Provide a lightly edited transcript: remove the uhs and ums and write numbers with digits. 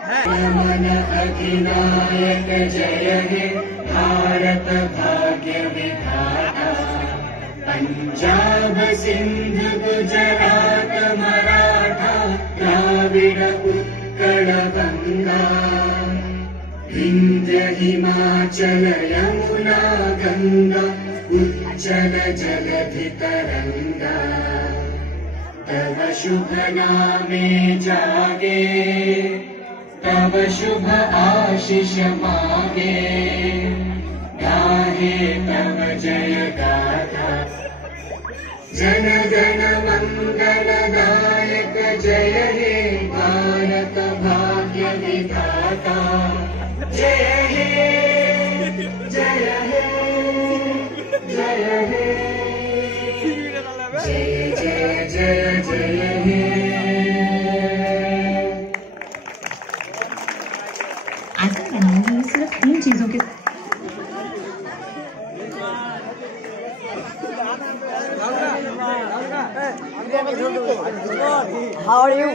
मन अधिनायक जय हे भारत भाग्य विधाता। पंजाब सिंध गुजरात मराठा द्राविड़ उत्कल गंगा। विंध्य हिमाचल यमुना गंगा उच्चल जलधि तरंगा। तव शुभ नामे जागे तव शुभ आशीष मागे। गाहे तव जय गाथा जन गण मंगलदायक जय हे भारत भाग्य विधाता। जय हे जय हे जय हे जय जय जय जय हे। आसन बनाऊंगी सिर्फ 3 चीजों के। How are you?